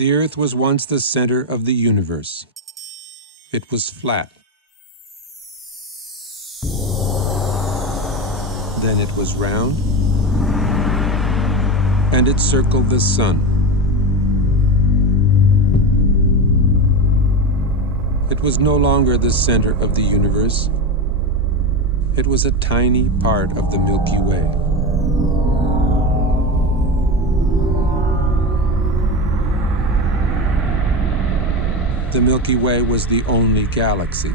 The Earth was once the center of the universe. It was flat. Then it was round, and it circled the sun. It was no longer the center of the universe. It was a tiny part of the Milky Way. The Milky Way was the only galaxy,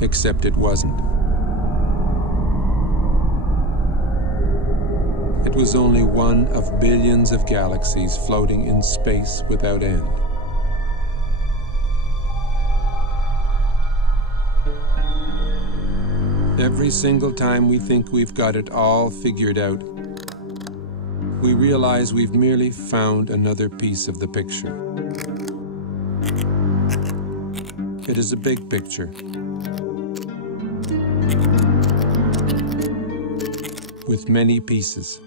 except it wasn't. It was only one of billions of galaxies floating in space without end. Every single time we think we've got it all figured out, we realize we've merely found another piece of the picture. It is a big picture, with many pieces.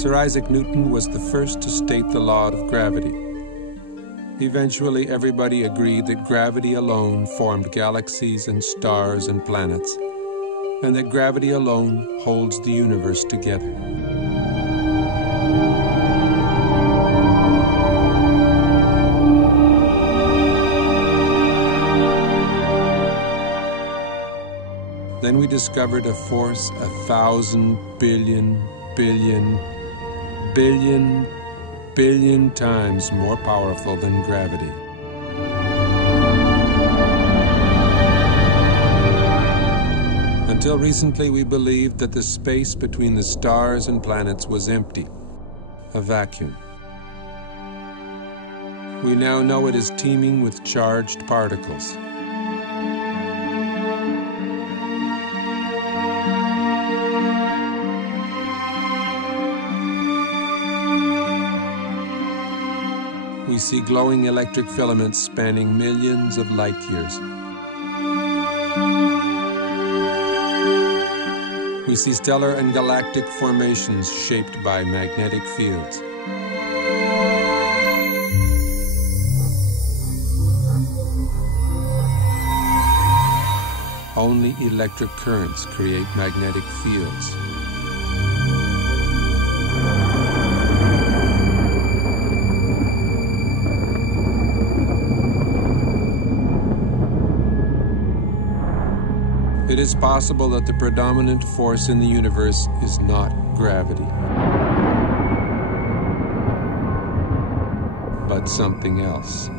Sir Isaac Newton was the first to state the law of gravity. Eventually, everybody agreed that gravity alone formed galaxies and stars and planets, and that gravity alone holds the universe together. Then we discovered a force 1,000 billion times more powerful than gravity. Until recently, we believed that the space between the stars and planets was empty, a vacuum. We now know it is teeming with charged particles. We see glowing electric filaments spanning millions of light years. We see stellar and galactic formations shaped by magnetic fields. Only electric currents create magnetic fields. It is possible that the predominant force in the universe is not gravity, but something else.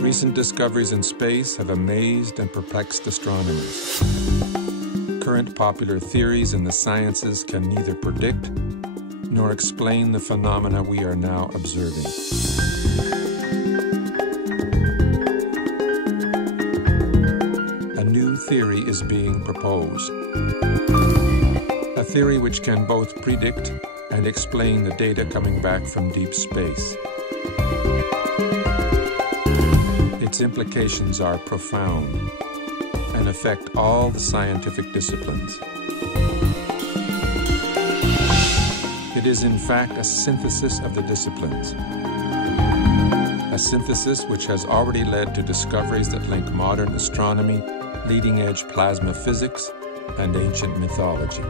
Recent discoveries in space have amazed and perplexed astronomers. Current popular theories in the sciences can neither predict nor explain the phenomena we are now observing. A new theory is being proposed. A theory which can both predict and explain the data coming back from deep space. Its implications are profound and affect all the scientific disciplines. It is in fact a synthesis of the disciplines. A synthesis which has already led to discoveries that link modern astronomy, leading-edge plasma physics, and ancient mythology.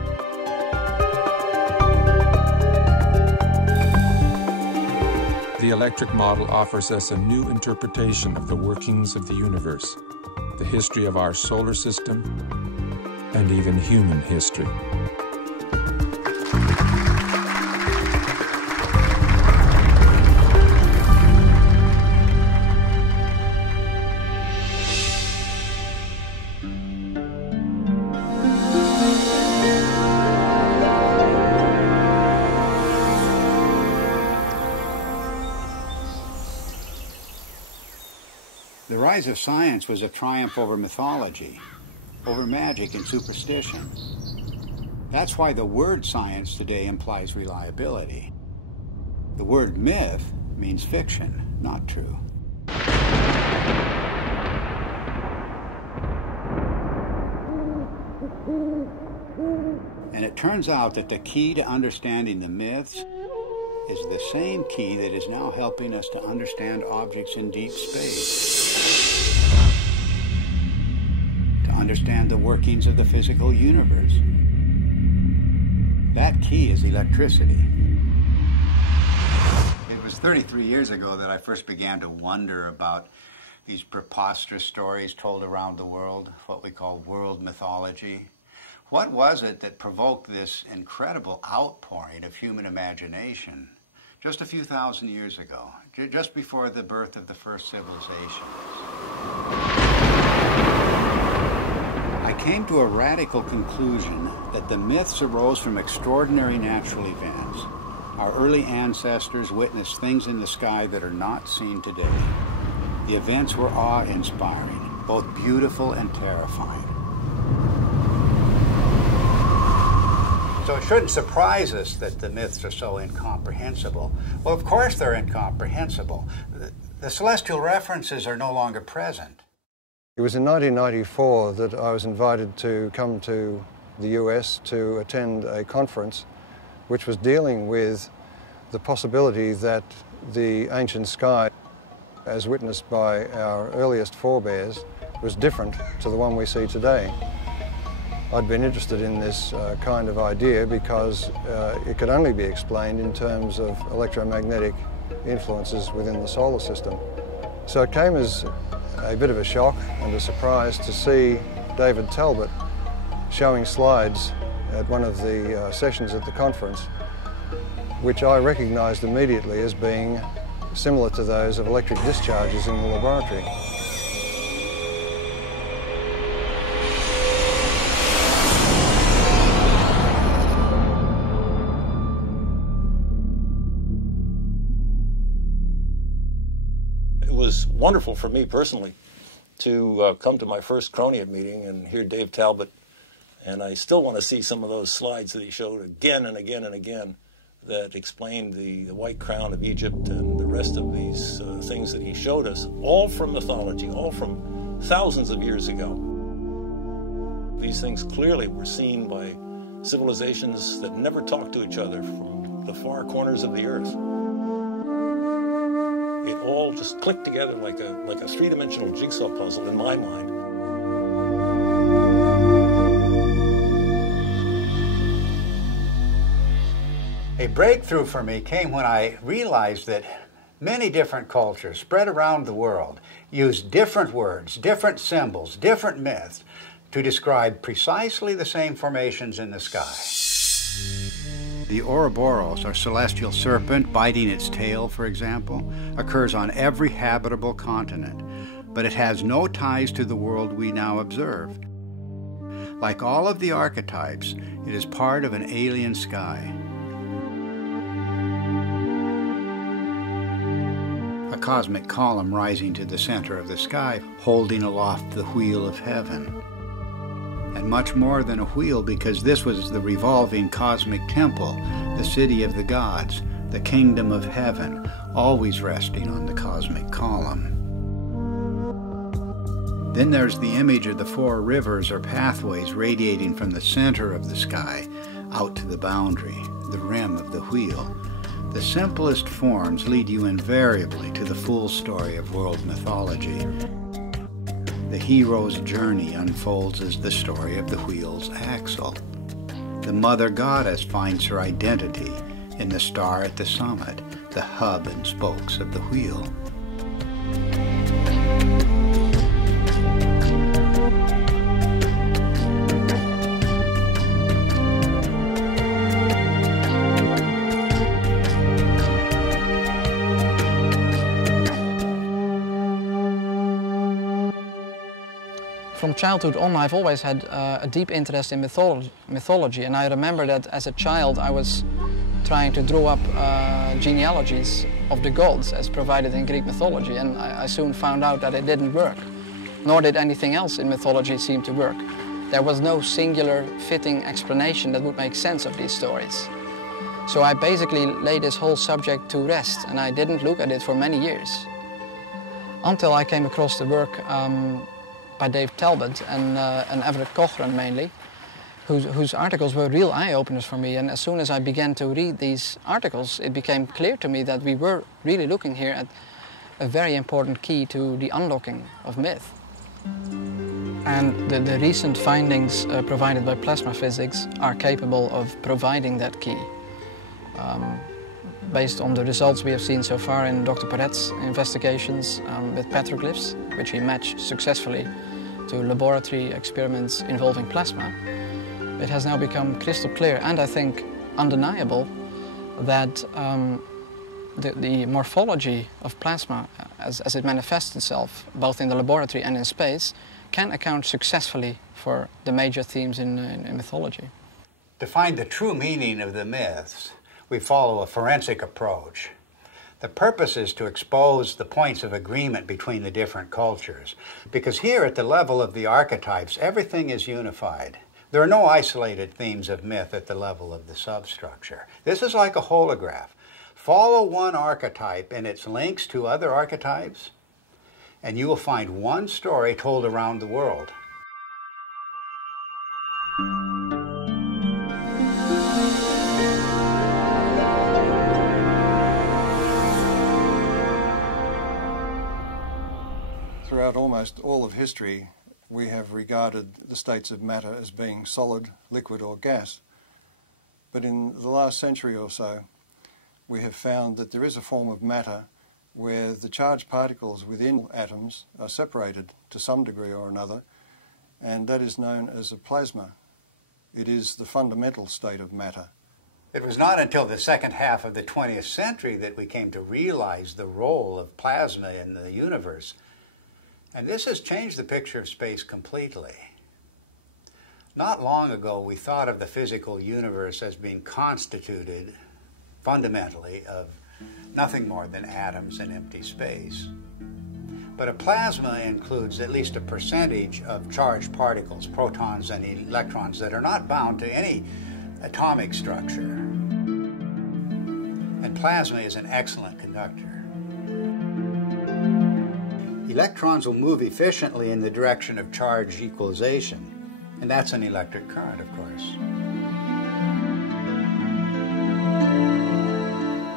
The electric model offers us a new interpretation of the workings of the universe, the history of our solar system, and even human history. The rise of science was a triumph over mythology, over magic and superstition. That's why the word science today implies reliability. The word myth means fiction, not true. And it turns out that the key to understanding the myths is the same key that is now helping us to understand objects in deep space, to understand the workings of the physical universe. That key is electricity. It was 33 years ago that I first began to wonder about these preposterous stories told around the world, what we call world mythology. What was it that provoked this incredible outpouring of human imagination just a few thousand years ago, just before the birth of the first civilizations? I came to a radical conclusion that the myths arose from extraordinary natural events. Our early ancestors witnessed things in the sky that are not seen today. The events were awe-inspiring, both beautiful and terrifying. So it shouldn't surprise us that the myths are so incomprehensible. Well, of course they're incomprehensible. The celestial references are no longer present. It was in 1994 that I was invited to come to the US to attend a conference which was dealing with the possibility that the ancient sky, as witnessed by our earliest forebears, was different to the one we see today. I'd been interested in this kind of idea because it could only be explained in terms of electromagnetic influences within the solar system. So it came as a bit of a shock and a surprise to see David Talbot showing slides at one of the sessions at the conference, which I recognized immediately as being similar to those of electric discharges in the laboratory. It was wonderful for me personally to come to my first Cronium meeting and hear Dave Talbot, and I still want to see some of those slides that he showed again and again and again that explained the white crown of Egypt and the rest of these things that he showed us, all from mythology, all from thousands of years ago. These things clearly were seen by civilizations that never talked to each other from the far corners of the earth. It all just clicked together like a three-dimensional jigsaw puzzle in my mind. A breakthrough for me came when I realized that many different cultures spread around the world use different words, different symbols, different myths to describe precisely the same formations in the sky. The Ouroboros, or celestial serpent biting its tail, for example, occurs on every habitable continent, but it has no ties to the world we now observe. Like all of the archetypes, it is part of an alien sky. A cosmic column rising to the center of the sky, holding aloft the wheel of heaven. And much more than a wheel, because this was the revolving cosmic temple, the city of the gods, the kingdom of heaven, always resting on the cosmic column. Then there's the image of the four rivers or pathways radiating from the center of the sky out to the boundary, the rim of the wheel. The simplest forms lead you invariably to the full story of world mythology. The hero's journey unfolds as the story of the wheel's axle. The mother goddess finds her identity in the star at the summit, the hub and spokes of the wheel. From childhood on, I've always had a deep interest in mythology, and I remember that as a child I was trying to draw up genealogies of the gods as provided in Greek mythology, and I soon found out that it didn't work, nor did anything else in mythology seem to work. There was no singular fitting explanation that would make sense of these stories. So I basically laid this whole subject to rest, and I didn't look at it for many years. Until I came across the work by Dave Talbot and Everett Cochran mainly, whose articles were real eye-openers for me. And as soon as I began to read these articles, it became clear to me that we were really looking here at a very important key to the unlocking of myth. And the recent findings provided by plasma physics are capable of providing that key. Based on the results we have seen so far in Dr. Perret's investigations with petroglyphs, which he matched successfully to laboratory experiments involving plasma, it has now become crystal clear and I think undeniable that the morphology of plasma as it manifests itself both in the laboratory and in space can account successfully for the major themes in mythology. To find the true meaning of the myths, we follow a forensic approach. The purpose is to expose the points of agreement between the different cultures, because here at the level of the archetypes, everything is unified. There are no isolated themes of myth at the level of the substructure. This is like a holograph. Follow one archetype and its links to other archetypes, and you will find one story told around the world. Throughout almost all of history, we have regarded the states of matter as being solid, liquid or gas. But in the last century or so, we have found that there is a form of matter where the charged particles within atoms are separated to some degree or another, and that is known as a plasma. It is the fundamental state of matter. It was not until the second half of the 20th century that we came to realize the role of plasma in the universe. And this has changed the picture of space completely. Not long ago, we thought of the physical universe as being constituted fundamentally of nothing more than atoms and empty space. But a plasma includes at least a percentage of charged particles, protons and electrons, that are not bound to any atomic structure. And plasma is an excellent conductor. Electrons will move efficiently in the direction of charge equalization, and that's an electric current, of course.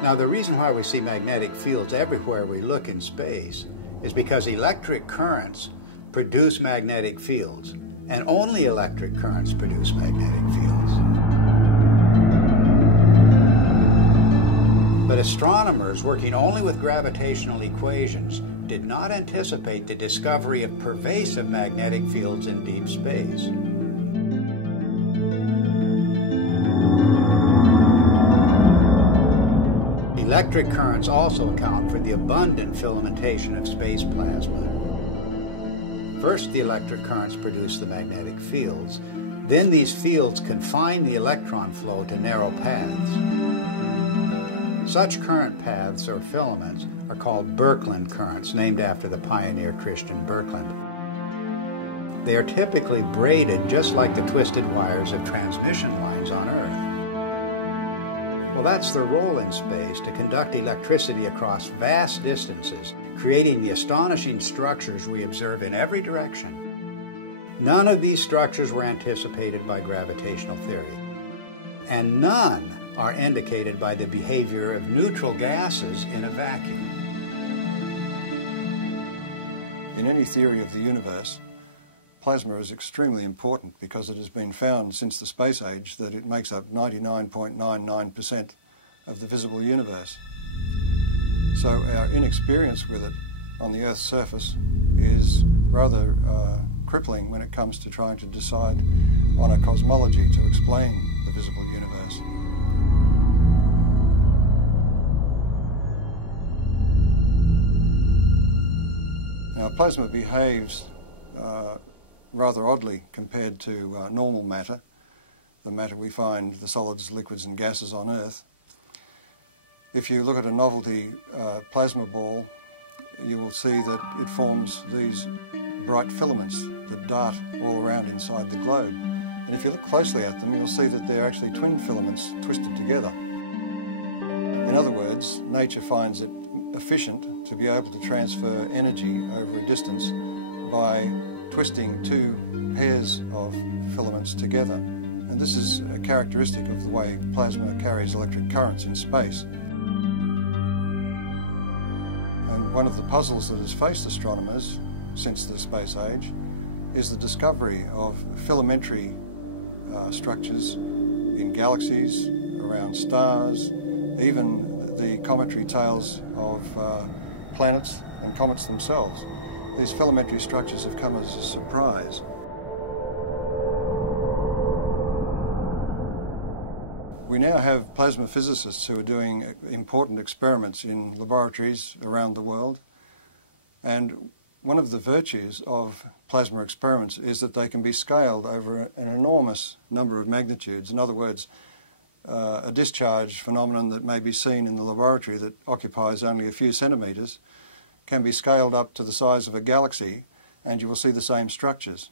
Now, the reason why we see magnetic fields everywhere we look in space is because electric currents produce magnetic fields, and only electric currents produce magnetic fields. But astronomers working only with gravitational equations did not anticipate the discovery of pervasive magnetic fields in deep space. Electric currents also account for the abundant filamentation of space plasma. First, the electric currents produce the magnetic fields. Then these fields confine the electron flow to narrow paths. Such current paths, or filaments, are called Birkeland currents, named after the pioneer Christian Birkeland. They are typically braided just like the twisted wires of transmission lines on Earth. Well, that's their role in space, to conduct electricity across vast distances, creating the astonishing structures we observe in every direction. None of these structures were anticipated by gravitational theory, and none are indicated by the behavior of neutral gases in a vacuum. In any theory of the universe, plasma is extremely important because it has been found since the space age that it makes up 99.99% of the visible universe. So our inexperience with it on the Earth's surface is rather crippling when it comes to trying to decide on a cosmology to explain the visible universe. Now, plasma behaves rather oddly compared to normal matter, the matter we find, the solids, liquids and gases on Earth. If you look at a novelty plasma ball, you will see that it forms these bright filaments that dart all around inside the globe. And if you look closely at them, you'll see that they're actually twin filaments twisted together. In other words, nature finds it efficient to be able to transfer energy over a distance by twisting two pairs of filaments together. And this is a characteristic of the way plasma carries electric currents in space. And one of the puzzles that has faced astronomers since the space age is the discovery of filamentary structures in galaxies, around stars, even the cometary tails of planets and comets themselves. These filamentary structures have come as a surprise. We now have plasma physicists who are doing important experiments in laboratories around the world, and one of the virtues of plasma experiments is that they can be scaled over an enormous number of magnitudes. In other words, a discharge phenomenon that may be seen in the laboratory that occupies only a few centimetres can be scaled up to the size of a galaxy, and you will see the same structures.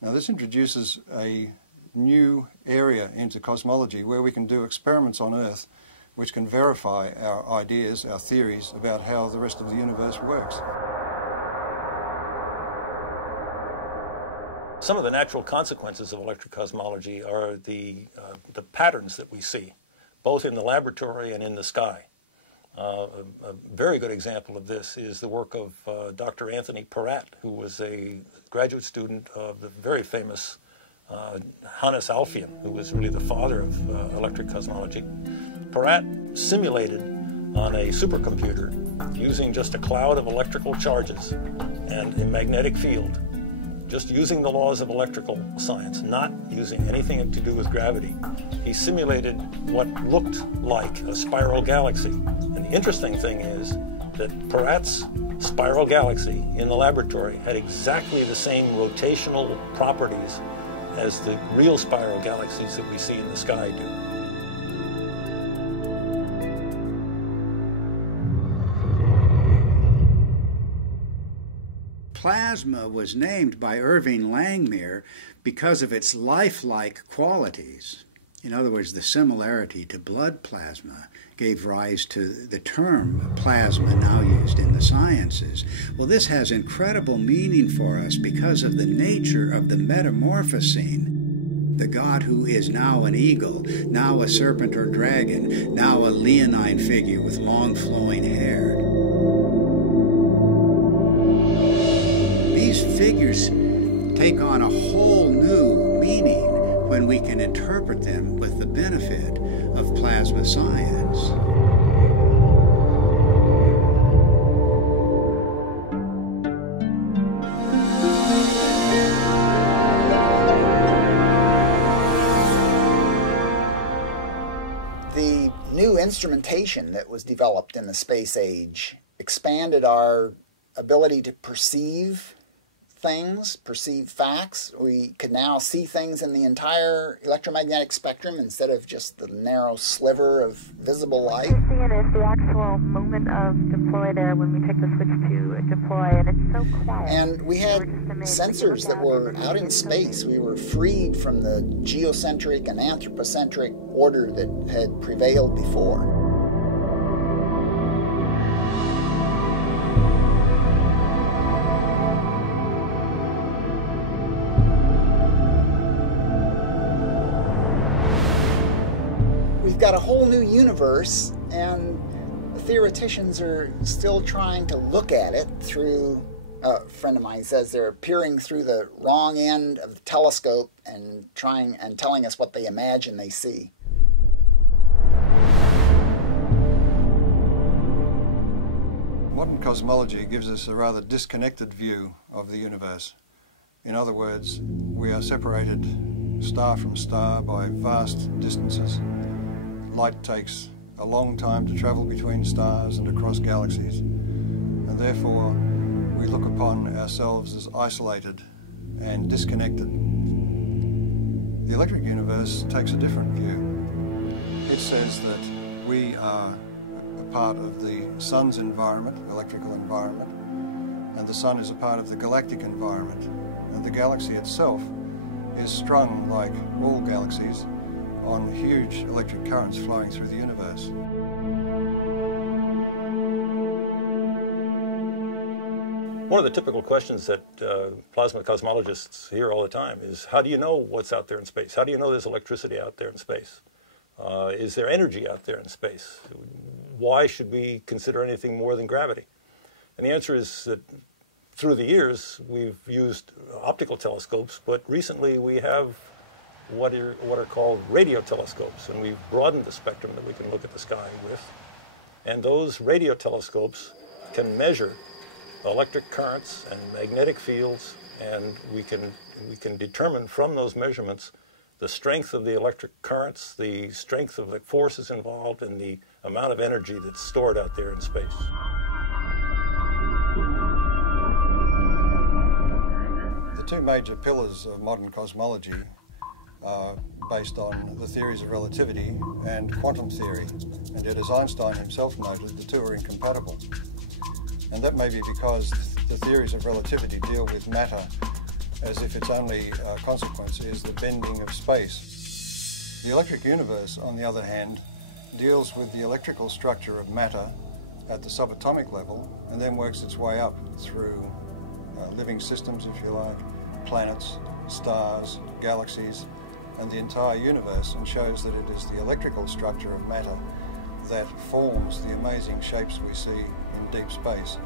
Now, this introduces a new area into cosmology where we can do experiments on Earth which can verify our ideas, our theories about how the rest of the universe works. Some of the natural consequences of electrocosmology are the patterns that we see, both in the laboratory and in the sky. A very good example of this is the work of Dr. Anthony Peratt, who was a graduate student of the very famous Hannes Alfvén, who was really the father of electric cosmology. Peratt simulated on a supercomputer using just a cloud of electrical charges and a magnetic field, just using the laws of electrical science, not using anything to do with gravity. He simulated what looked like a spiral galaxy. And the interesting thing is that Peratt's spiral galaxy in the laboratory had exactly the same rotational properties as the real spiral galaxies that we see in the sky do. Plasma was named by Irving Langmuir because of its lifelike qualities. In other words, the similarity to blood plasma gave rise to the term plasma now used in the sciences. Well, this has incredible meaning for us because of the nature of the metamorphosing. The god who is now an eagle, now a serpent or dragon, now a leonine figure with long flowing hair. These figures take on a whole new meaning when we can interpret them with the benefit of plasma science. The new instrumentation that was developed in the space age expanded our ability to perceive things, perceive facts. We could now see things in the entire electromagnetic spectrum instead of just the narrow sliver of visible light. What you're seeing is the actual moment of deploy there when we take the switch to deploy, and it's so quiet. And we had sensors that were out in space. We were freed from the geocentric and anthropocentric order that had prevailed before. We've got a whole new universe, and the theoreticians are still trying to look at it through, a friend of mine says they're peering through the wrong end of the telescope and telling us what they imagine they see. Modern cosmology gives us a rather disconnected view of the universe. In other words, we are separated star from star by vast distances. Light takes a long time to travel between stars and across galaxies, and therefore we look upon ourselves as isolated and disconnected. The electric universe takes a different view. It says that we are part of the Sun's environment, electrical environment, and the Sun is a part of the galactic environment. And the galaxy itself is strung, like all galaxies, on huge electric currents flowing through the universe. One of the typical questions that plasma cosmologists hear all the time is, how do you know what's out there in space? How do you know there's electricity out there in space? Is there energy out there in space? Why should we consider anything more than gravity? And the answer is that through the years, we've used optical telescopes, but recently we have what are called radio telescopes, and we've broadened the spectrum that we can look at the sky with. And those radio telescopes can measure electric currents and magnetic fields, and we can determine from those measurements the strength of the electric currents, the strength of the forces involved, and the amount of energy that's stored out there in space. The two major pillars of modern cosmology are based on the theories of relativity and quantum theory, and yet, as Einstein himself noted, the two are incompatible. And that may be because the theories of relativity deal with matter as if its only consequence is the bending of space. The electric universe, on the other hand, deals with the electrical structure of matter at the subatomic level and then works its way up through living systems, if you like, planets, stars, galaxies, and the entire universe, and shows that it is the electrical structure of matter that forms the amazing shapes we see in deep space.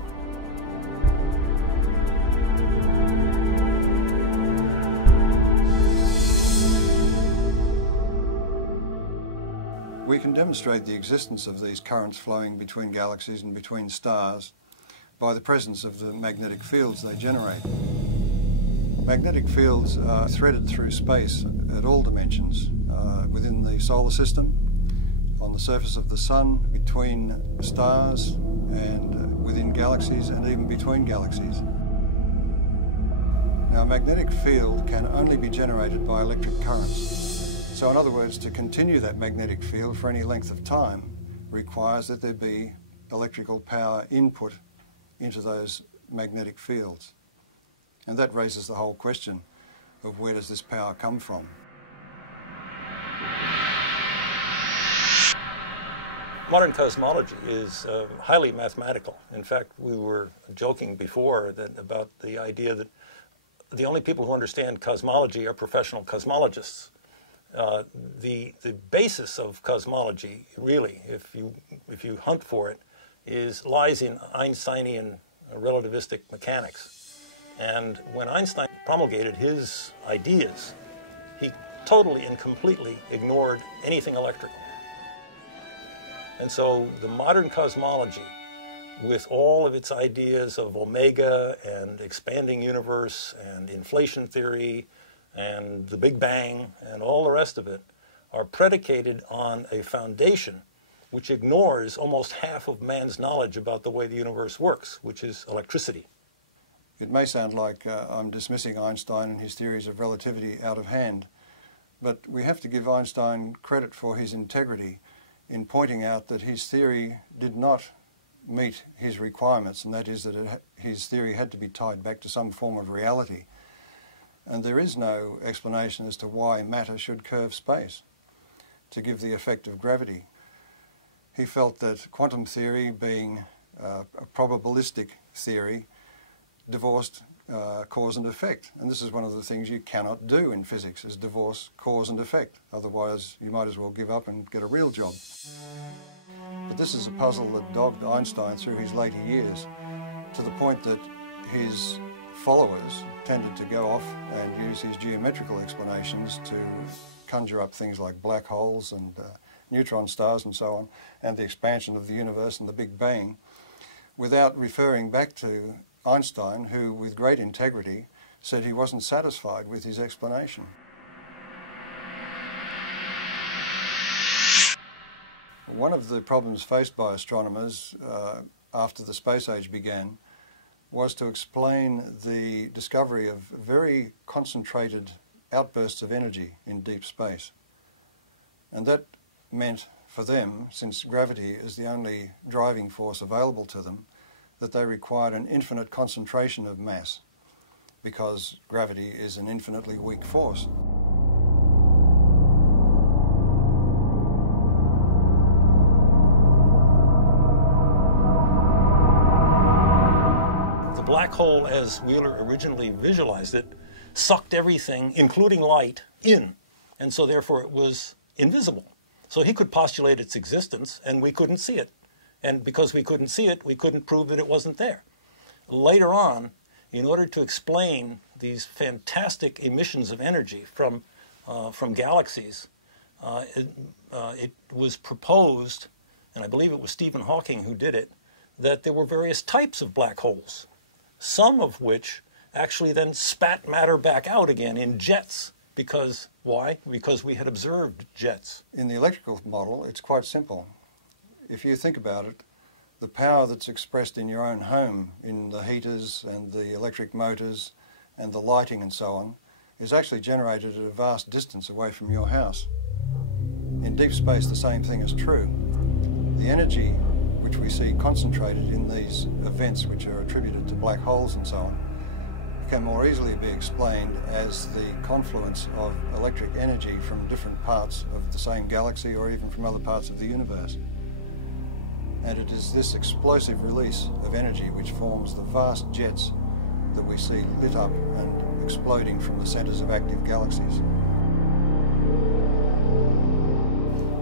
We can demonstrate the existence of these currents flowing between galaxies and between stars by the presence of the magnetic fields they generate. Magnetic fields are threaded through space at all dimensions, within the solar system, on the surface of the Sun, between stars, and within galaxies, and even between galaxies. Now, a magnetic field can only be generated by electric currents. So in other words, to continue that magnetic field for any length of time requires that there be electrical power input into those magnetic fields. And that raises the whole question of where does this power come from? Modern cosmology is highly mathematical. In fact, we were joking before about the idea that the only people who understand cosmology are professional cosmologists. The basis of cosmology, really, if you hunt for it, lies in Einsteinian relativistic mechanics. And when Einstein promulgated his ideas, he totally and completely ignored anything electrical. And so the modern cosmology, with all of its ideas of omega and expanding universe and inflation theory and the Big Bang and all the rest of it, are predicated on a foundation which ignores almost half of man's knowledge about the way the universe works, which is electricity. It may sound like I'm dismissing Einstein and his theories of relativity out of hand, but we have to give Einstein credit for his integrity in pointing out that his theory did not meet his requirements, and that is that his theory had to be tied back to some form of reality. And there is no explanation as to why matter should curve space to give the effect of gravity. He felt that quantum theory, being a probabilistic theory, divorced cause and effect. And this is one of the things you cannot do in physics, is divorce cause and effect. Otherwise, you might as well give up and get a real job. But this is a puzzle that dogged Einstein through his later years, to the point that his followers tended to go off and use his geometrical explanations to conjure up things like black holes and neutron stars and so on, and the expansion of the universe and the Big Bang, without referring back to Einstein, who, with great integrity, said he wasn't satisfied with his explanation. One of the problems faced by astronomers after the space age began was to explain the discovery of very concentrated outbursts of energy in deep space. And that meant for them, since gravity is the only driving force available to them, that they required an infinite concentration of mass, because gravity is an infinitely weak force. The black hole, as Wheeler originally visualized it, sucked everything, including light, in, and so therefore it was invisible. So he could postulate its existence, and we couldn't see it. And because we couldn't see it, we couldn't prove that it wasn't there. Later on, in order to explain these fantastic emissions of energy from galaxies, it was proposed, and I believe it was Stephen Hawking who did it, that there were various types of black holes, some of which actually then spat matter back out again in jets. Because, why? Because we had observed jets. In the electrical model, it's quite simple. If you think about it, the power that's expressed in your own home, in the heaters and the electric motors and the lighting and so on, is actually generated at a vast distance away from your house. In deep space, the same thing is true. The energy which we see concentrated in these events, which are attributed to black holes and so on, can more easily be explained as the confluence of electric energy from different parts of the same galaxy or even from other parts of the universe. And it is this explosive release of energy which forms the vast jets that we see lit up and exploding from the centers of active galaxies.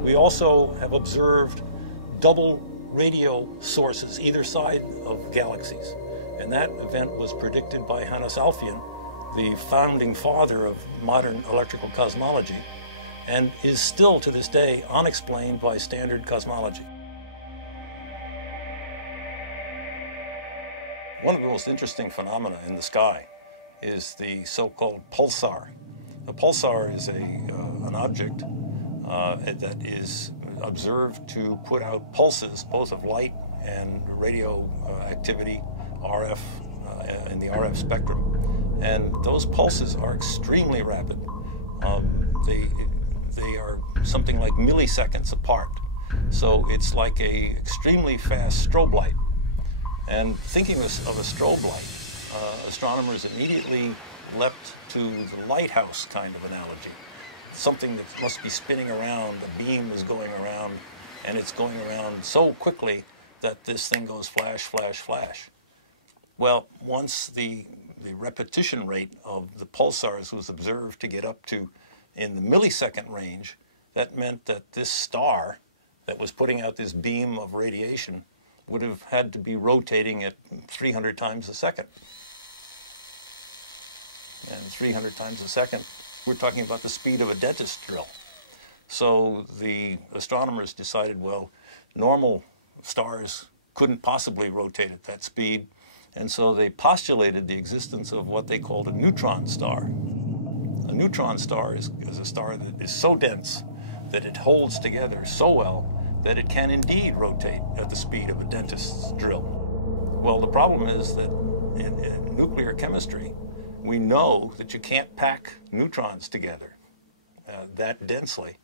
We also have observed double radio sources either side of galaxies. And that event was predicted by Hannes Alfvén, the founding father of modern electrical cosmology, and is still to this day unexplained by standard cosmology. One of the most interesting phenomena in the sky is the so-called pulsar. A pulsar is an object that is observed to put out pulses, both of light and radio activity, RF, in the RF spectrum. And those pulses are extremely rapid. They are something like milliseconds apart. So it's like a extremely fast strobe light. And thinking of a strobe light, astronomers immediately leapt to the lighthouse kind of analogy. Something that must be spinning around, a beam is going around, and it's going around so quickly that this thing goes flash, flash, flash. Well, once the repetition rate of the pulsars was observed to get up to in the millisecond range, that meant that this star that was putting out this beam of radiation would have had to be rotating at 300 times a second. And 300 times a second, we're talking about the speed of a dentist drill. So the astronomers decided, well, normal stars couldn't possibly rotate at that speed, and so they postulated the existence of what they called a neutron star. A neutron star is a star that is so dense that it holds together so well that it can indeed rotate at the speed of a dentist's drill. Well, the problem is that in nuclear chemistry, we know that you can't pack neutrons together that densely.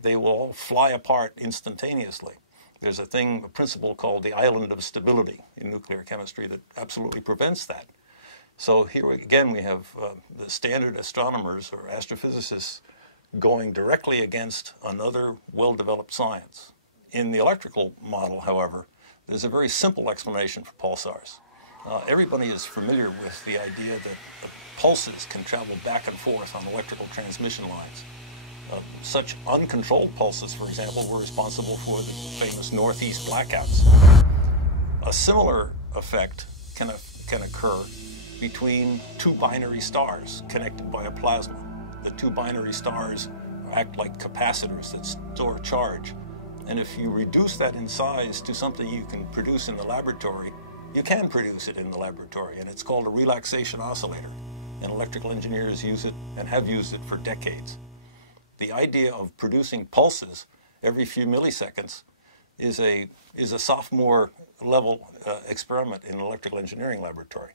They will all fly apart instantaneously. There's a principle called the island of stability in nuclear chemistry that absolutely prevents that. So here again we have the standard astronomers or astrophysicists going directly against another well-developed science. In the electrical model, however, there's a very simple explanation for pulsars. Everybody is familiar with the idea that pulses can travel back and forth on electrical transmission lines. Such uncontrolled pulses, for example, were responsible for the famous Northeast blackouts. A similar effect can occur between two binary stars connected by a plasma. The two binary stars act like capacitors that store charge. And if you reduce that in size to something you can produce in the laboratory, you can produce it in the laboratory, and it's called a relaxation oscillator. And electrical engineers use it and have used it for decades. The idea of producing pulses every few milliseconds is a sophomore level experiment in an electrical engineering laboratory.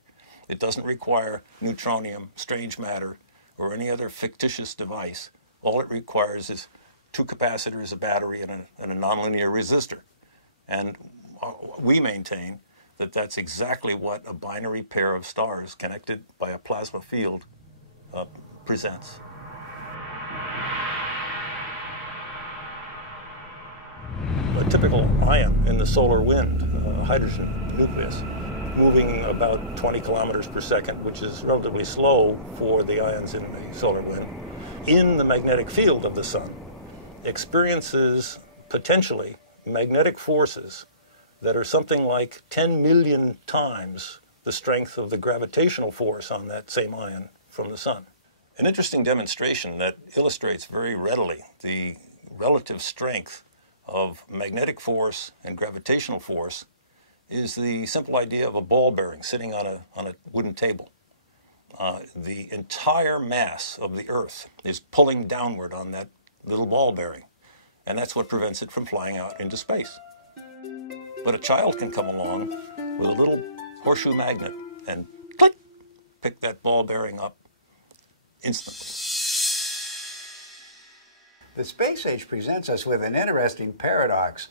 It doesn't require neutronium, strange matter, or any other fictitious device. All it requires is two capacitors, a battery, and a nonlinear resistor. And we maintain that that's exactly what a binary pair of stars connected by a plasma field presents. A typical ion in the solar wind, hydrogen nucleus, moving about 20 kilometers per second, which is relatively slow for the ions in the solar wind, in the magnetic field of the sun, experiences potentially magnetic forces that are something like 10 million times the strength of the gravitational force on that same ion from the sun. An interesting demonstration that illustrates very readily the relative strength of magnetic force and gravitational force is the simple idea of a ball bearing sitting on a wooden table. The entire mass of the Earth is pulling downward on that little ball bearing, and that's what prevents it from flying out into space. But a child can come along with a little horseshoe magnet and click, pick that ball bearing up instantly. The space age presents us with an interesting paradox.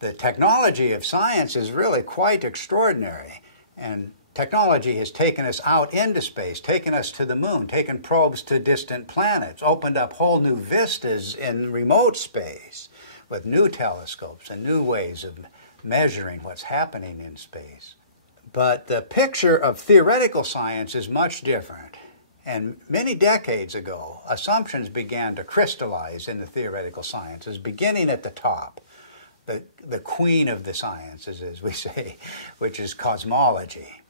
The technology of science is really quite extraordinary, and technology has taken us out into space, taken us to the moon, taken probes to distant planets, opened up whole new vistas in remote space with new telescopes and new ways of measuring what's happening in space. But the picture of theoretical science is much different. And many decades ago, assumptions began to crystallize in the theoretical sciences, beginning at the top, the queen of the sciences, as we say, which is cosmology.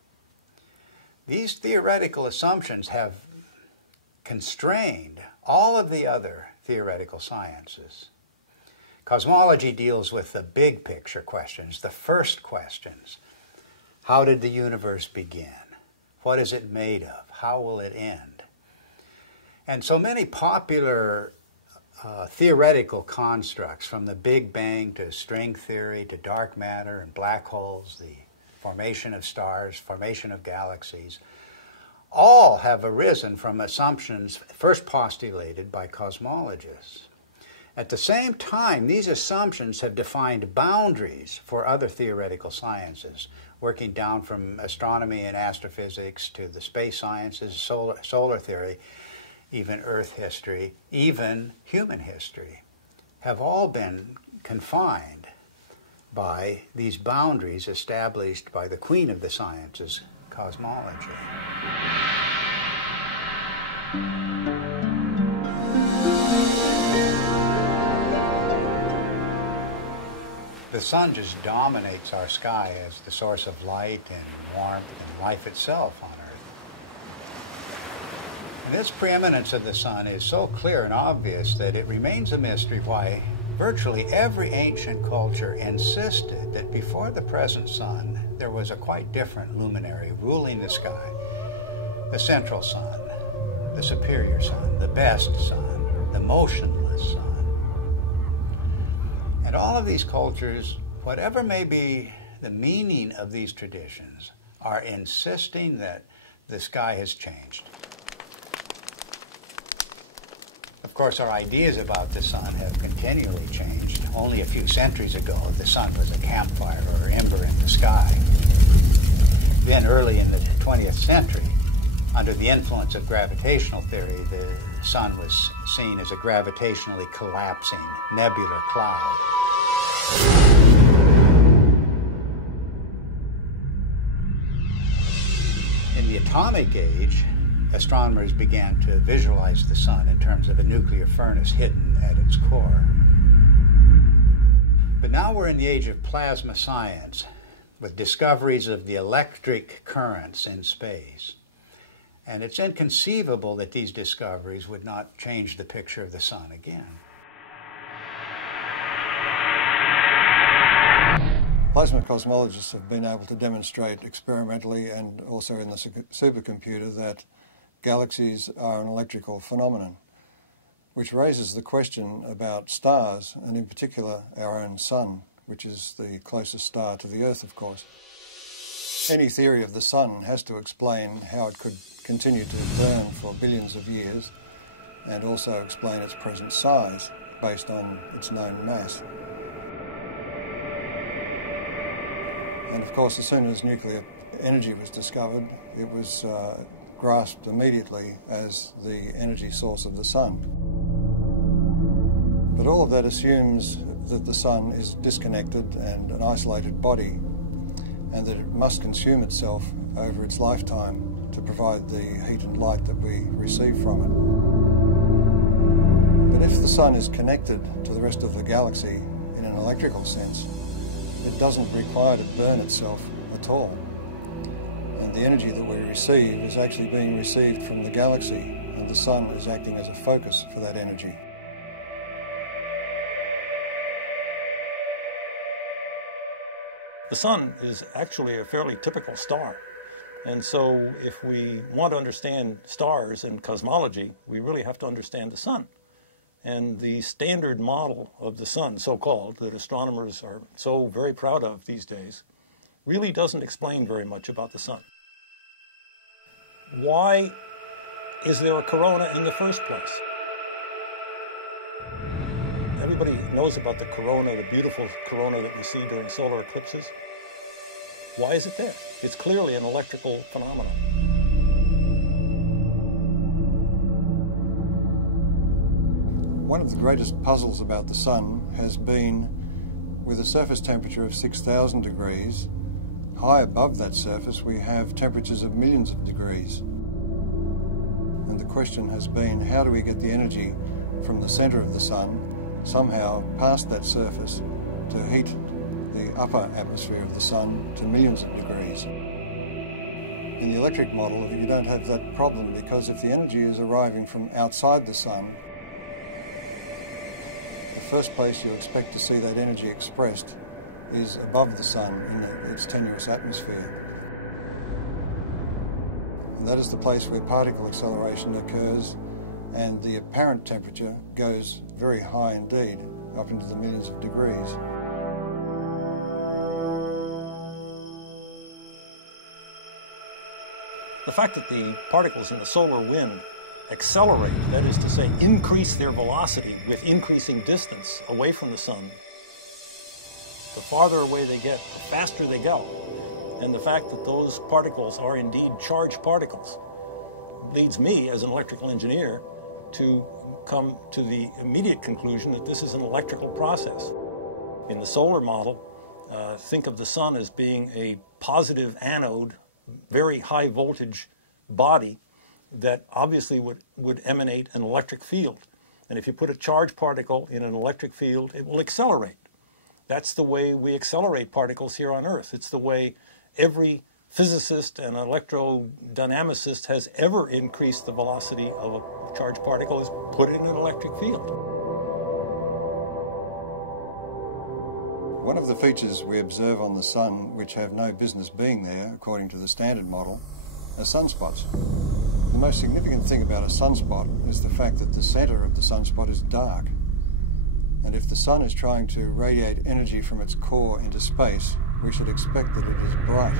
These theoretical assumptions have constrained all of the other theoretical sciences. Cosmology deals with the big picture questions, the first questions. How did the universe begin? What is it made of? How will it end? And so many popular theoretical constructs, from the Big Bang to string theory to dark matter and black holes, the formation of stars, formation of galaxies, all have arisen from assumptions first postulated by cosmologists. At the same time, these assumptions have defined boundaries for other theoretical sciences, working down from astronomy and astrophysics to the space sciences, solar theory, even Earth history, even human history, have all been confined by these boundaries established by the queen of the sciences, cosmology. The sun just dominates our sky as the source of light and warmth and life itself on Earth. And this preeminence of the sun is so clear and obvious that it remains a mystery why virtually every ancient culture insisted that before the present sun, there was a quite different luminary ruling the sky. The central sun, the superior sun, the best sun, the motionless sun. And all of these cultures, whatever may be the meaning of these traditions, are insisting that the sky has changed. Of course, our ideas about the sun have continually changed. Only a few centuries ago, the sun was a campfire or ember in the sky. Then, early in the 20th century, under the influence of gravitational theory, the sun was seen as a gravitationally collapsing nebular cloud. In the atomic age, astronomers began to visualize the sun in terms of a nuclear furnace hidden at its core. But now we're in the age of plasma science, with discoveries of the electric currents in space. And it's inconceivable that these discoveries would not change the picture of the sun again. Plasma cosmologists have been able to demonstrate experimentally and also in the supercomputer that galaxies are an electrical phenomenon, which raises the question about stars, and in particular our own sun, which is the closest star to the Earth, of course. Any theory of the sun has to explain how it could continue to burn for billions of years and also explain its present size. based on its known mass. And of course, as soon as nuclear energy was discovered, it was grasped immediately as the energy source of the sun. But all of that assumes that the sun is disconnected and an isolated body, and that it must consume itself over its lifetime to provide the heat and light that we receive from it. But if the sun is connected to the rest of the galaxy in an electrical sense, it doesn't require to burn itself at all. And the energy that we receive is actually being received from the galaxy, and the sun is acting as a focus for that energy. The sun is actually a fairly typical star. And so if we want to understand stars and cosmology, we really have to understand the sun. And the standard model of the sun, so-called, that astronomers are so very proud of these days, really doesn't explain very much about the sun. Why is there a corona in the first place? Everybody knows about the corona, the beautiful corona that we see during solar eclipses. Why is it there? It's clearly an electrical phenomenon. One of the greatest puzzles about the sun has been, with a surface temperature of 6,000 degrees, high above that surface we have temperatures of millions of degrees. And the question has been, how do we get the energy from the center of the sun somehow past that surface to heat the upper atmosphere of the sun to millions of degrees? In the electric model, you don't have that problem, because if the energy is arriving from outside the sun, the first place you expect to see that energy expressed is above the sun in its tenuous atmosphere. And that is the place where particle acceleration occurs, and the apparent temperature goes very high indeed, up into the millions of degrees. The fact that the particles in the solar wind accelerate, that is to say, increase their velocity with increasing distance away from the sun, the farther away they get, the faster they go. And the fact that those particles are indeed charged particles leads me, as an electrical engineer, to come to the immediate conclusion that this is an electrical process. In the solar model, think of the sun as being a positive anode, very high voltage body that obviously would emanate an electric field. And if you put a charged particle in an electric field, it will accelerate. That's the way we accelerate particles here on Earth. It's the way every physicist and electrodynamicist has ever increased the velocity of a charged particle, is put it in an electric field. One of the features we observe on the sun, which have no business being there, according to the standard model, are sunspots. The most significant thing about a sunspot is the fact that the center of the sunspot is dark. And if the sun is trying to radiate energy from its core into space, we should expect that it is bright.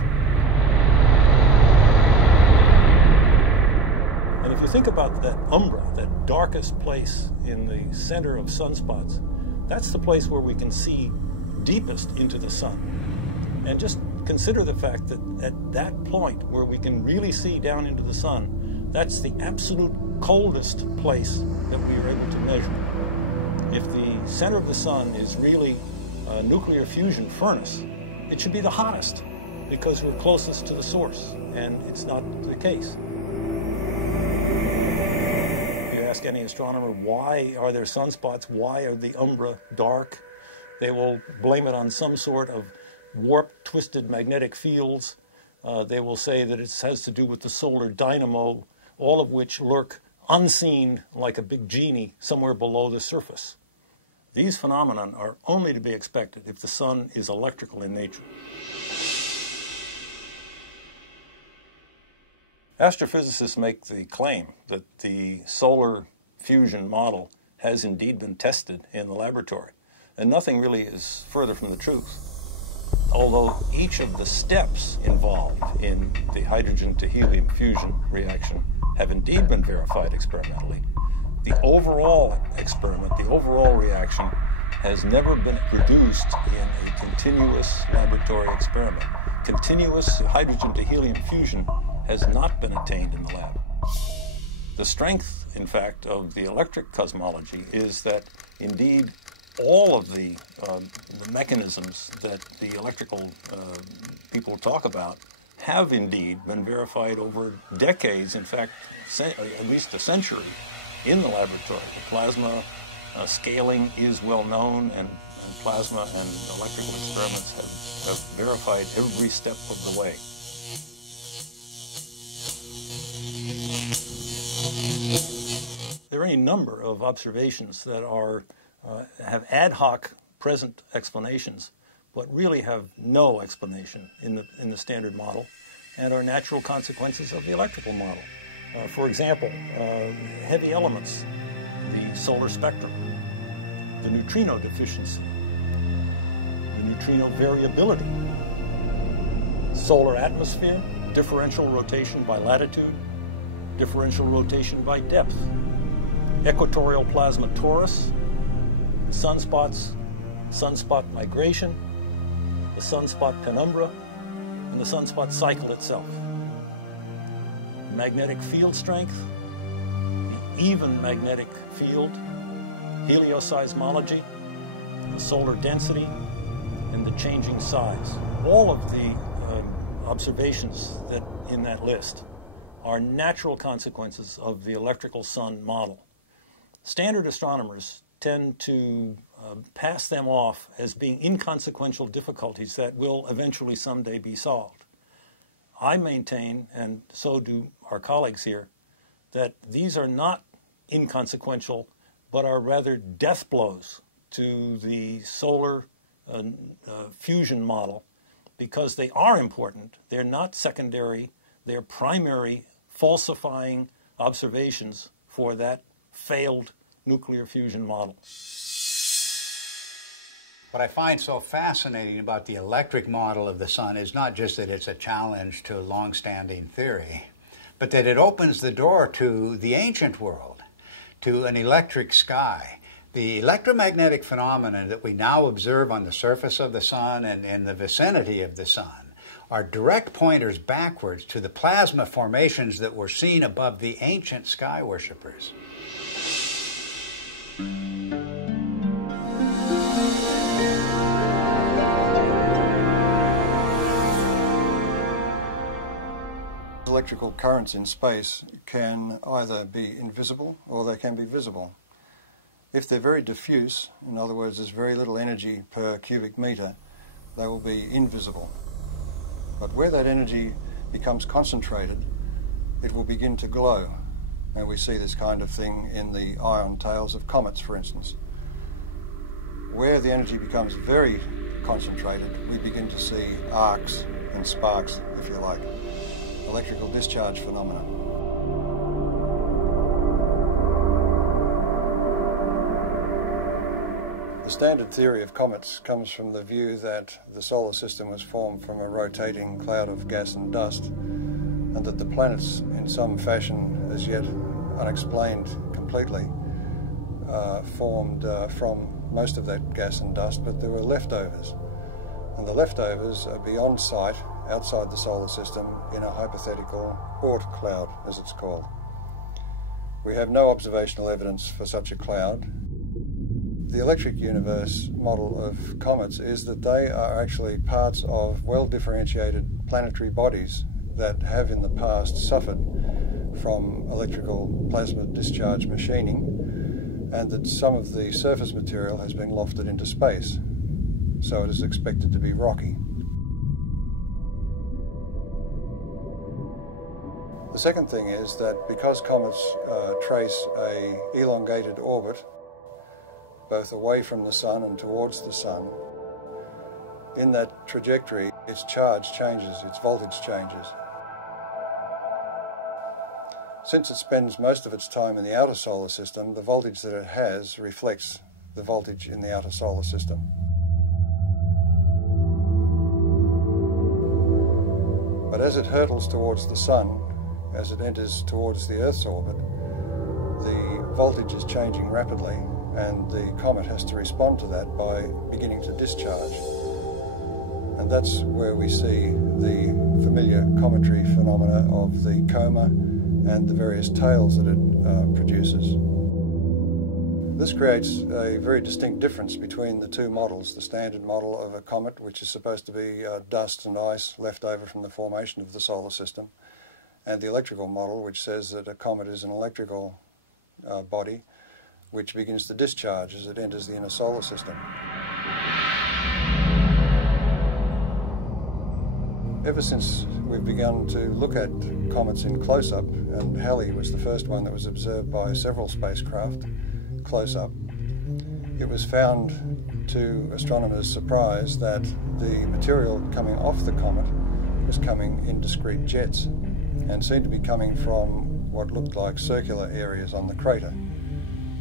And if you think about that umbra, that darkest place in the center of sunspots, that's the place where we can see deepest into the sun. And just consider the fact that at that point where we can really see down into the sun, that's the absolute coldest place that we are able to measure. If the center of the sun is really a nuclear fusion furnace, it should be the hottest because we're closest to the source, and it's not the case. If you ask any astronomer, why are there sunspots? Why are the umbra dark? They will blame it on some sort of warped, twisted magnetic fields. They will say that it has to do with the solar dynamo, all of which lurk unseen like a big genie somewhere below the surface. These phenomena are only to be expected if the sun is electrical in nature. Astrophysicists make the claim that the solar fusion model has indeed been tested in the laboratory, and nothing really is further from the truth. Although each of the steps involved in the hydrogen to helium fusion reaction have indeed been verified experimentally, the overall experiment, the overall reaction, has never been produced in a continuous laboratory experiment. Continuous hydrogen to helium fusion has not been attained in the lab. The strength, in fact, of the electric cosmology is that indeed all of the mechanisms that the electrical people talk about have indeed been verified over decades, in fact, at least a century, in the laboratory. The plasma scaling is well known, and plasma and electrical experiments have verified every step of the way. There are any number of observations that are have ad hoc present explanations, but really have no explanation in the standard model, and are natural consequences of the electrical model. For example, heavy elements, the solar spectrum, the neutrino deficiency, the neutrino variability, solar atmosphere, differential rotation by latitude, differential rotation by depth, equatorial plasma torus, sunspots, sunspot migration, the sunspot penumbra, and the sunspot cycle itself. Magnetic field strength, the even magnetic field, helioseismology, the solar density, and the changing size. All of the observations that in that list are natural consequences of the electrical sun model. Standard astronomers tend to pass them off as being inconsequential difficulties that will eventually someday be solved. I maintain, and so do our colleagues here, that these are not inconsequential, but are rather death blows to the solar fusion model, because they are important. They're not secondary. They're primary falsifying observations for that failed nuclear fusion model. What I find so fascinating about the electric model of the sun is not just that it's a challenge to long-standing theory, but that it opens the door to the ancient world, to an electric sky. The electromagnetic phenomena that we now observe on the surface of the sun and in the vicinity of the sun are direct pointers backwards to the plasma formations that were seen above the ancient sky worshippers. Electrical currents in space can either be invisible or they can be visible. If they're very diffuse, in other words, there's very little energy per cubic meter, they will be invisible. But where that energy becomes concentrated, it will begin to glow. And we see this kind of thing in the ion tails of comets, for instance. Where the energy becomes very concentrated, we begin to see arcs and sparks, if you like. Electrical discharge phenomena. The standard theory of comets comes from the view that the solar system was formed from a rotating cloud of gas and dust, and that the planets, in some fashion as yet unexplained completely, formed from most of that gas and dust, but there were leftovers. And the leftovers are beyond sight, outside the solar system, in a hypothetical Oort cloud, as it's called. We have no observational evidence for such a cloud. The electric universe model of comets is that they are actually parts of well-differentiated planetary bodies that have in the past suffered from electrical plasma discharge machining, and that some of the surface material has been lofted into space, so it is expected to be rocky. The second thing is that because comets trace an elongated orbit, both away from the sun and towards the sun, in that trajectory, its charge changes, its voltage changes. Since it spends most of its time in the outer solar system, the voltage that it has reflects the voltage in the outer solar system. But as it hurtles towards the sun, as it enters towards the Earth's orbit, the voltage is changing rapidly, and the comet has to respond to that by beginning to discharge. And that's where we see the familiar cometary phenomena of the coma and the various tails that it produces. This creates a very distinct difference between the two models: the standard model of a comet, which is supposed to be dust and ice left over from the formation of the solar system, and the electrical model, which says that a comet is an electrical body which begins to discharge as it enters the inner solar system. Ever since we've begun to look at comets in close-up, and Halley was the first one that was observed by several spacecraft close-up, it was found to astronomers' surprise that the material coming off the comet was coming in discrete jets and seemed to be coming from what looked like circular areas on the crater.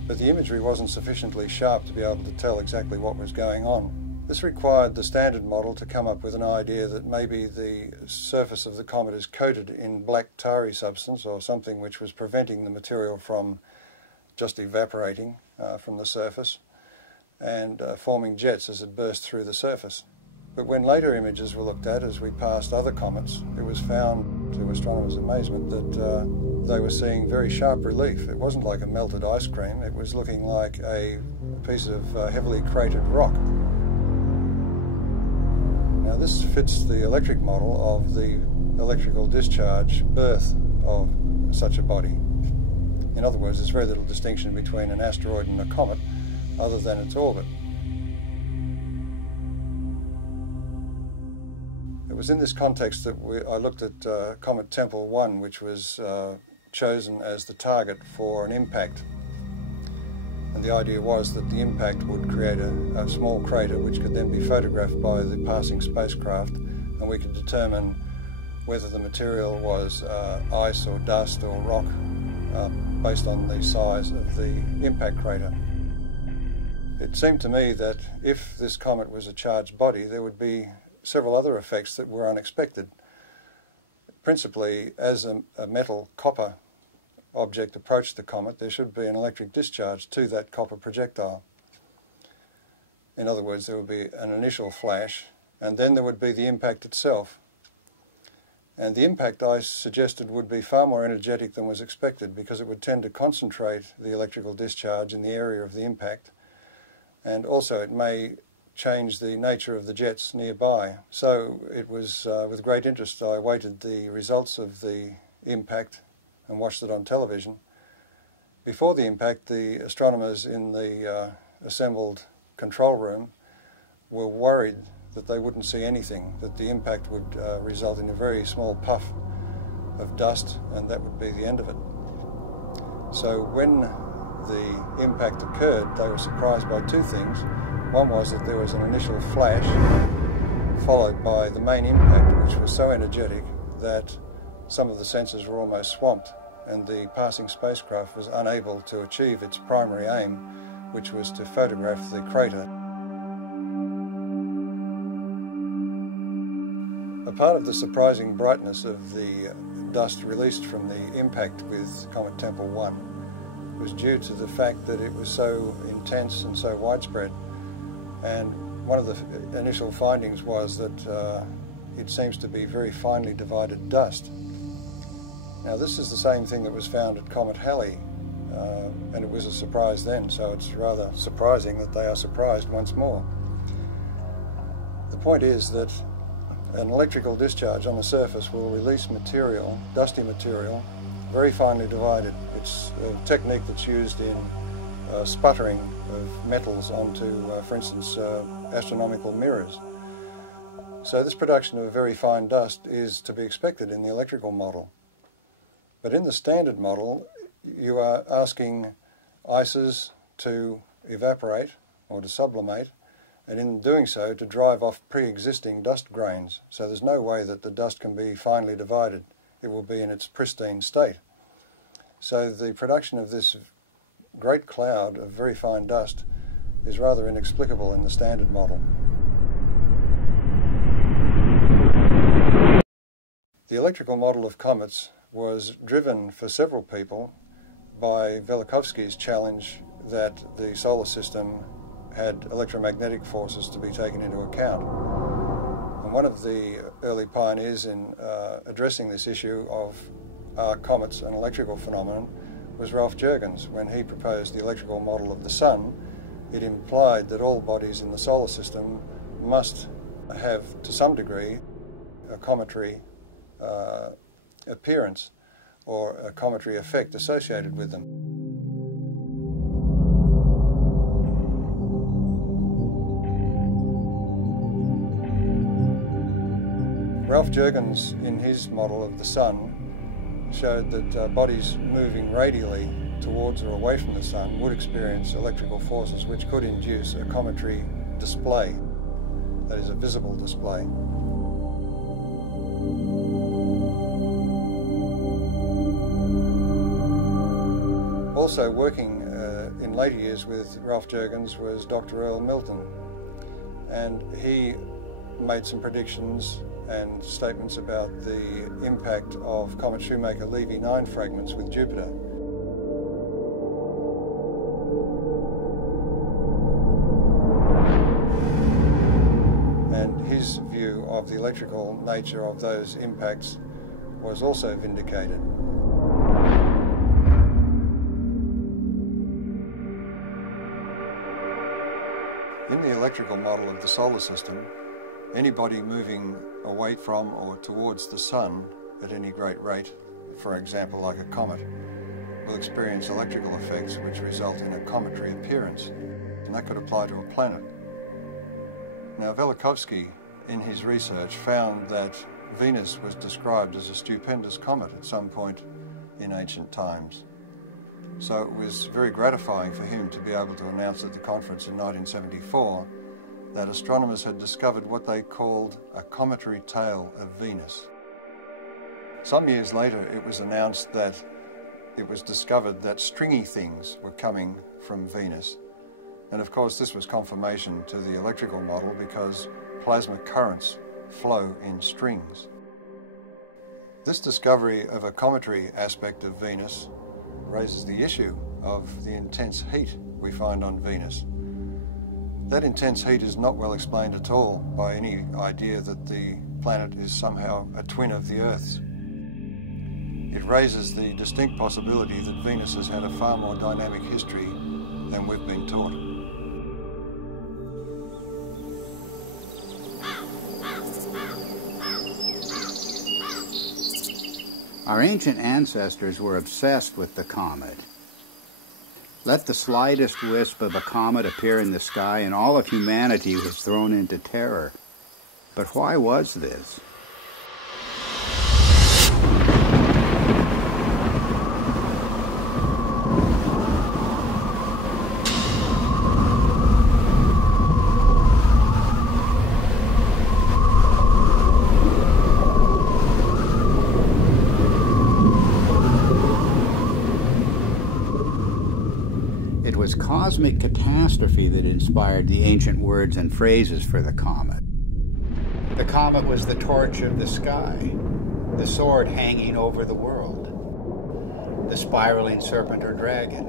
But the imagery wasn't sufficiently sharp to be able to tell exactly what was going on. This required the standard model to come up with an idea that maybe the surface of the comet is coated in black tarry substance or something which was preventing the material from just evaporating from the surface and forming jets as it burst through the surface. But when later images were looked at as we passed other comets, it was found, to astronomers' amazement, that they were seeing very sharp relief. It wasn't like a melted ice cream, it was looking like a piece of heavily cratered rock. Now this fits the electric model of the electrical discharge birth of such a body. In other words, there's very little distinction between an asteroid and a comet other than its orbit. It was in this context that I looked at Comet Tempel 1, which was chosen as the target for an impact. And the idea was that the impact would create a small crater which could then be photographed by the passing spacecraft, and we could determine whether the material was ice or dust or rock based on the size of the impact crater. It seemed to me that if this comet was a charged body, there would be several other effects that were unexpected. Principally, as a metal copper object approached the comet, there should be an electric discharge to that copper projectile. In other words, there would be an initial flash, and then there would be the impact itself. And the impact, I suggested, would be far more energetic than was expected, because it would tend to concentrate the electrical discharge in the area of the impact, and also it may change the nature of the jets nearby. So it was with great interest I awaited the results of the impact and watched it on television. Before the impact, the astronomers in the assembled control room were worried that they wouldn't see anything, that the impact would result in a very small puff of dust, and that would be the end of it. So when the impact occurred, they were surprised by two things. One was that there was an initial flash followed by the main impact, which was so energetic that some of the sensors were almost swamped, and the passing spacecraft was unable to achieve its primary aim, which was to photograph the crater. A part of the surprising brightness of the dust released from the impact with Comet Tempel 1 was due to the fact that it was so intense and so widespread. And one of the initial findings was that it seems to be very finely divided dust. Now this is the same thing that was found at Comet Halley, and it was a surprise then, so it's rather surprising that they are surprised once more. The point is that an electrical discharge on the surface will release material, dusty material, very finely divided. It's a technique that's used in sputtering of metals onto, for instance, astronomical mirrors. So this production of very fine dust is to be expected in the electrical model. But in the standard model, you are asking ices to evaporate or to sublimate, and in doing so to drive off pre-existing dust grains. So there's no way that the dust can be finely divided. It will be in its pristine state. So the production of this great cloud of very fine dust is rather inexplicable in the standard model. The electrical model of comets was driven for several people by Velikovsky's challenge that the solar system had electromagnetic forces to be taken into account. And one of the early pioneers in addressing this issue of are comets an electrical phenomenon was Ralph Jurgens. When he proposed the electrical model of the Sun, it implied that all bodies in the solar system must have, to some degree, a cometary appearance or a cometary effect associated with them. Ralph Jurgens, in his model of the Sun, showed that bodies moving radially towards or away from the Sun would experience electrical forces which could induce a cometary display, that is, a visible display. Also working in later years with Ralph Jurgens was Dr. Earl Milton, and he made some predictions and statements about the impact of Comet Shoemaker-Levy 9 fragments with Jupiter. And his view of the electrical nature of those impacts was also vindicated. In the electrical model of the solar system, anybody moving away from or towards the Sun at any great rate, for example like a comet, will experience electrical effects which result in a cometary appearance, and that could apply to a planet. Now Velikovsky, in his research, found that Venus was described as a stupendous comet at some point in ancient times. So it was very gratifying for him to be able to announce at the conference in 1974 that astronomers had discovered what they called a cometary tail of Venus. Some years later, it was announced that it was discovered that stringy things were coming from Venus. And of course, this was confirmation to the electrical model because plasma currents flow in strings. This discovery of a cometary aspect of Venus raises the issue of the intense heat we find on Venus. That intense heat is not well explained at all by any idea that the planet is somehow a twin of the Earth's. It raises the distinct possibility that Venus has had a far more dynamic history than we've been taught. Our ancient ancestors were obsessed with the comet. Let the slightest wisp of a comet appear in the sky and all of humanity was thrown into terror. But why was this? It was cosmic catastrophe that inspired the ancient words and phrases for the comet. The comet was the torch of the sky, the sword hanging over the world, the spiraling serpent or dragon,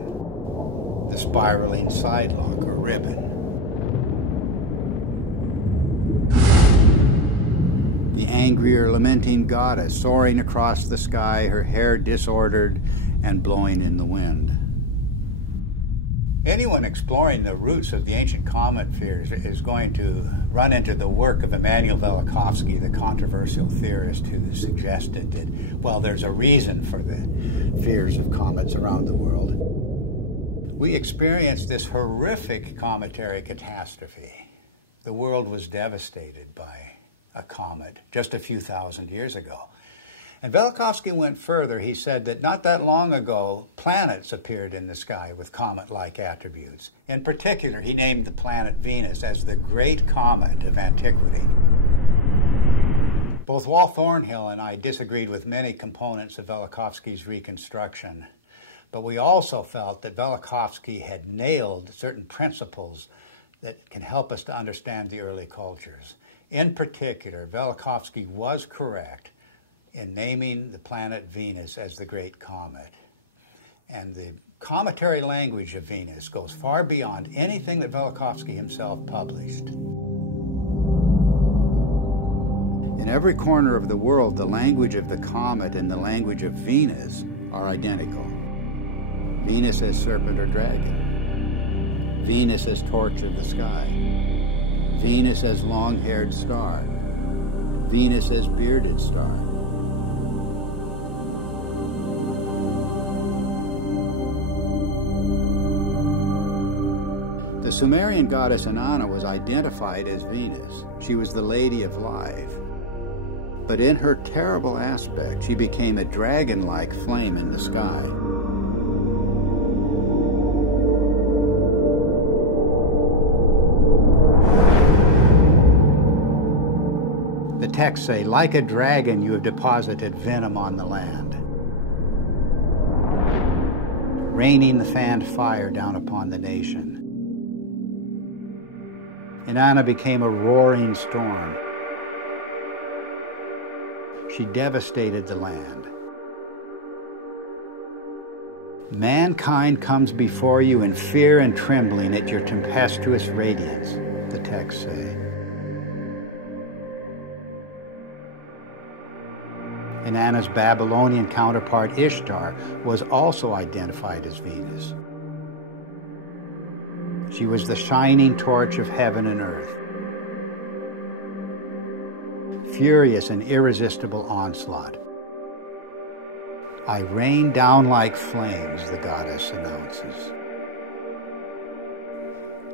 the spiraling sidelock or ribbon. The angry or lamenting goddess soaring across the sky, her hair disordered and blowing in the wind. Anyone exploring the roots of the ancient comet fears is going to run into the work of Immanuel Velikovsky, the controversial theorist who suggested that, well, there's a reason for the fears of comets around the world. We experienced this horrific cometary catastrophe. The world was devastated by a comet just a few thousand years ago. And Velikovsky went further. He said that not that long ago, planets appeared in the sky with comet-like attributes. In particular, he named the planet Venus as the great comet of antiquity. Both Walt Thornhill and I disagreed with many components of Velikovsky's reconstruction, but we also felt that Velikovsky had nailed certain principles that can help us to understand the early cultures. In particular, Velikovsky was correct in naming the planet Venus as the Great Comet. And the cometary language of Venus goes far beyond anything that Velikovsky himself published. In every corner of the world, the language of the comet and the language of Venus are identical. Venus as serpent or dragon. Venus as torch of the sky. Venus as long-haired star. Venus as bearded star. The Sumerian goddess Inanna was identified as Venus. She was the Lady of Life. But in her terrible aspect, she became a dragon-like flame in the sky. The texts say, like a dragon, you have deposited venom on the land, raining the fanned fire down upon the nation. Inanna became a roaring storm. She devastated the land. Mankind comes before you in fear and trembling at your tempestuous radiance, the texts say. Inanna's Babylonian counterpart Ishtar was also identified as Venus. She was the shining torch of heaven and earth. Furious and irresistible onslaught. I rain down like flames, the goddess announces.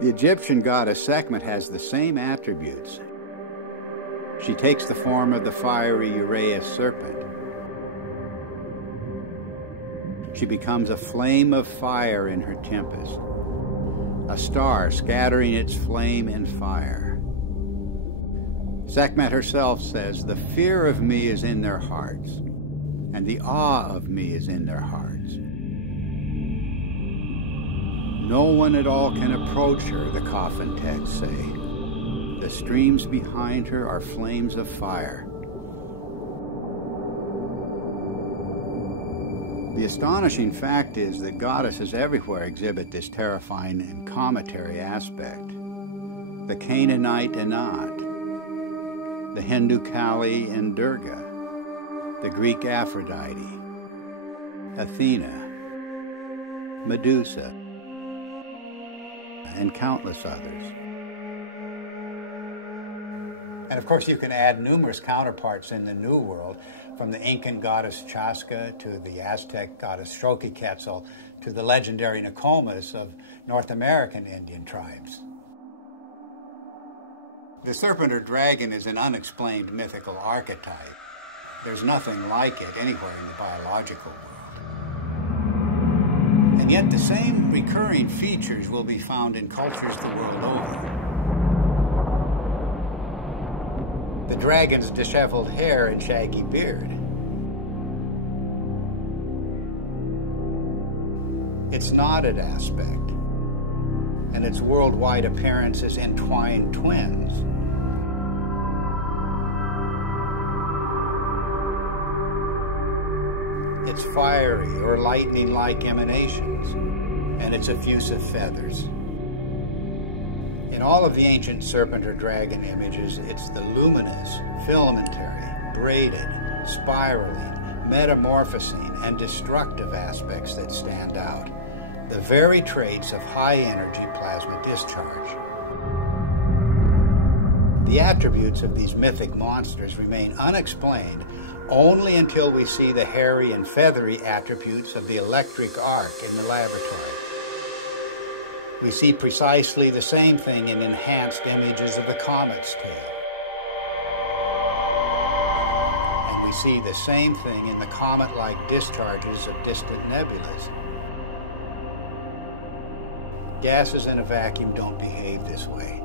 The Egyptian goddess Sekhmet has the same attributes. She takes the form of the fiery Uraeus serpent. She becomes a flame of fire in her tempest, a star scattering its flame in fire. Sekhmet herself says, "The fear of me is in their hearts, and the awe of me is in their hearts. No one at all can approach her," the coffin texts say. The streams behind her are flames of fire. The astonishing fact is that goddesses everywhere exhibit this terrifying and cometary aspect. The Canaanite Anat, the Hindu Kali and Durga, the Greek Aphrodite, Athena, Medusa, and countless others. And of course, you can add numerous counterparts in the New World, from the Incan goddess Chaska to the Aztec goddess Xochiquetzal to the legendary Nokomis of North American Indian tribes. The serpent or dragon is an unexplained mythical archetype. There's nothing like it anywhere in the biological world. And yet the same recurring features will be found in cultures the world over. The dragon's disheveled hair and shaggy beard. Its knotted aspect, and its worldwide appearance as entwined twins. Its fiery or lightning-like emanations, and its effusive feathers. In all of the ancient serpent or dragon images, it's the luminous, filamentary, braided, spiraling, metamorphosing, and destructive aspects that stand out. The very traits of high-energy plasma discharge. The attributes of these mythic monsters remain unexplained only until we see the hairy and feathery attributes of the electric arc in the laboratory. We see precisely the same thing in enhanced images of the comet's tail. And we see the same thing in the comet-like discharges of distant nebulas. Gases in a vacuum don't behave this way,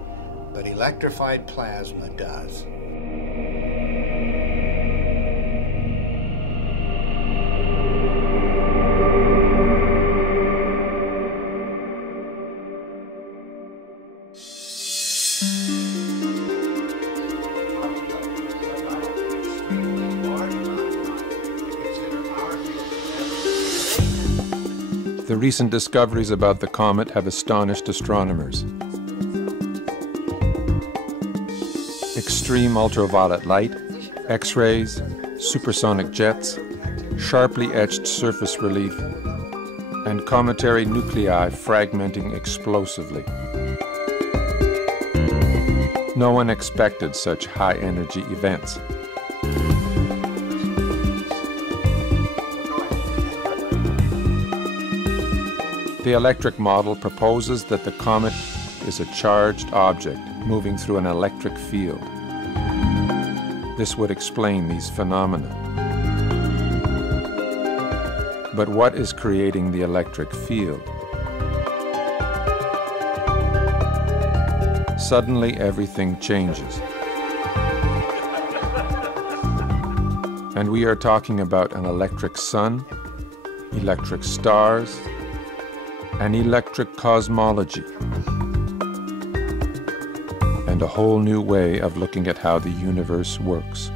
but electrified plasma does. The recent discoveries about the comet have astonished astronomers. Extreme ultraviolet light, X-rays, supersonic jets, sharply etched surface relief, and cometary nuclei fragmenting explosively. No one expected such high-energy events. The electric model proposes that the comet is a charged object moving through an electric field. This would explain these phenomena. But what is creating the electric field? Suddenly, everything changes. And we are talking about an electric sun, electric stars, an electric cosmology, and a whole new way of looking at how the universe works.